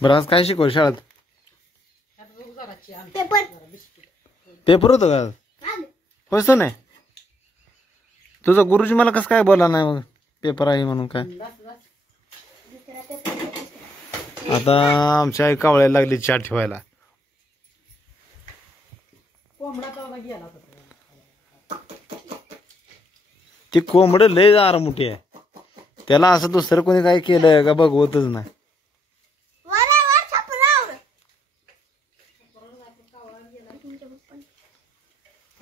बरं आज काय शिकवलं शाळेत? पेपर पेपर होतं का आज? होत नाही. तुझा गुरुजी मला कसं काय बोला नाही मग पेपर आहे म्हणून काय? आता आमच्या आई कावळ्याला लागली चहा ठेवायला. ती कोंबड लय दार मोठी आहे. त्याला असं दुसरं कोणी काय केलं का बघवतच नाही.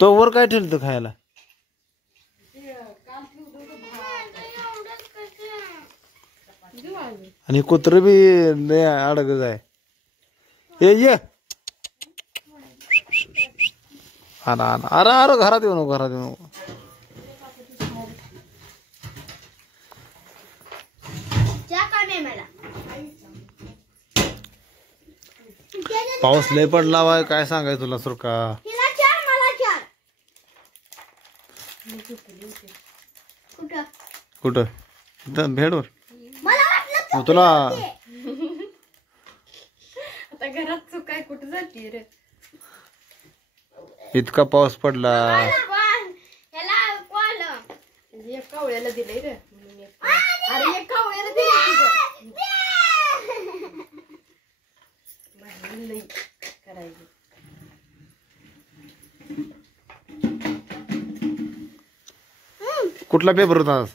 तो वर काय ठेवलं खायला? आणि कुत्र बी लय अडगच आहे. ये अरे अरे अरे घरात येऊ नको, घरात येऊ नको. पाऊस लय पडला वाय काय सांगाय तुला सुरका. कुठं इथं भेडवर तुला आता घरात चुकाय कुठं जाते रे. इतका पाऊस पडला. एक कावळ्याला दिलंय रे. अरे एक कावळ्याला दिलंय करायचं. कुठला पेपर होता आज?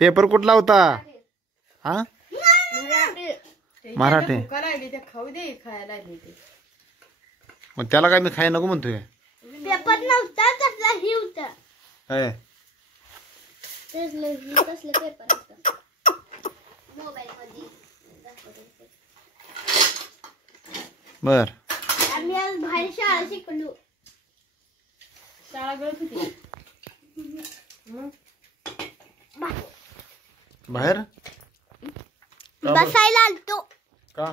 पेपर कुठला होता? हा मराठी. खाऊ दे खायला लागली ते. मग त्याला काय मी खाय नको म्हणतोय? पेपर नव्हता कसला ही होता. काय कसलं पेपर होता मोबाईल मध्ये. बर आम्ही आज बाहेर शाळा शिकलो. शाळा गळत होती बाहेर बसायला आलतो. का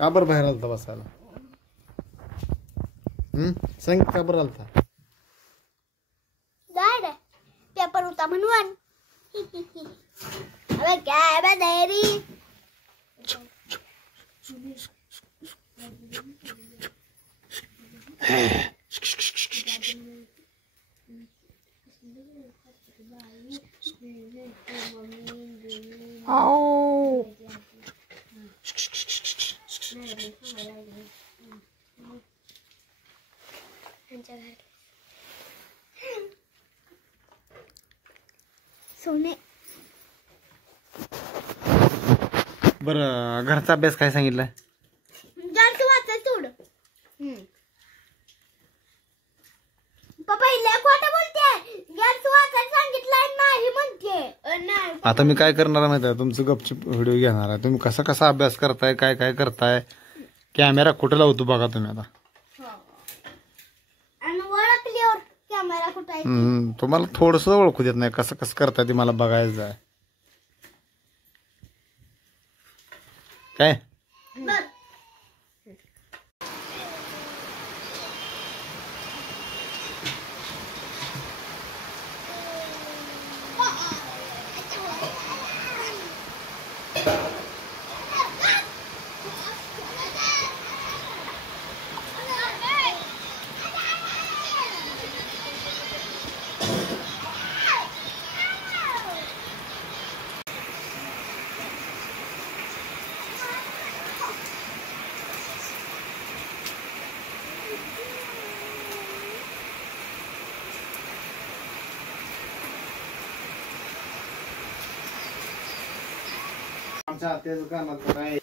का बरं बाहेर आलता बसायला? सांग का बरं आलता? पेपर होता म्हणून. अबे काय बदेरी. सोने बरं घरचा अभ्यास काय सांगितलाय? जर तू वाचा थोडं. पप्पा इले खोटं बोलते. जर तू वाचा सांगितलंय नाही म्हणते. नाही आता मी काय करणार आहे माहिती आहे? तुमचं गपचूप व्हिडिओ घेणार आहे. तुम्ही कसा कसा अभ्यास करताय, काय काय करताय, कॅमेरा कुठे लावतो बघा तुम्ही आता. आणि ओळखल्यावर कॅमेरा कुठे आहे. तुम्हाला थोडस ओळखू देत नाही कसं कसं करताय ते मला बघायचं आहे. काय आमच्या तेच कानात काय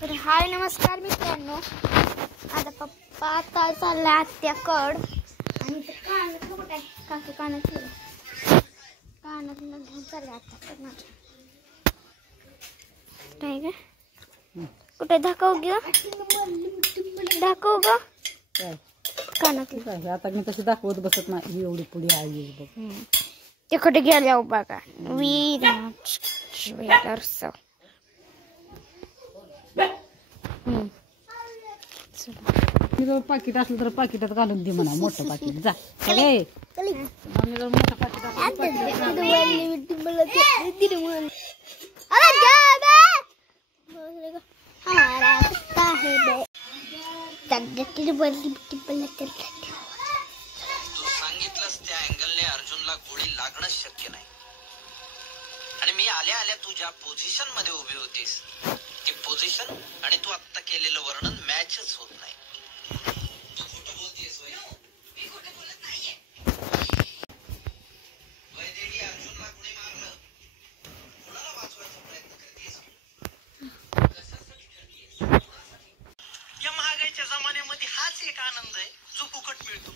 तर हाय नमस्कार मित्रांनो. आता पप्पा आता चालला आत्याकड. आणि ते कानातलं कुठे आहे? काकी कानातलं घेऊन चालला आत्याकड माझ्या. काय ग कुठे दाखव ग दाखव ग कानातलं. आता मी तशी दाखवत बसत नाही. एवढी पुढे आहे बघ. तिकडे गेल्या बघा. जर पाकिट असलं तर पाकिटात घालून दे म्हणा मोठं पाकिट जा चले आम्ही जर मोठं पाकिट असलं तर हमारा कुत्ता है बे सांगितलंस त्या अँगलने अर्जुनला गोळी लागणंच शक्य नाही आणि मी आल्या आल्या तुझ्या पोझिशन मध्ये उभी होतीस ती पोझिशन आणि तू आता केलेलं वर्णन मॅचच होत नाही तू खोटं बोलतेस होय मी खोटं बोलत नाहीये वैदेही अर्जुनला कुणी मारलं कुणाला वाचवायचा प्रयत्न करतेस कशासाठी करतेस या महागाईच्या जमान्यामध्ये हाच एक आनंद आहे जो फुकट मिळतो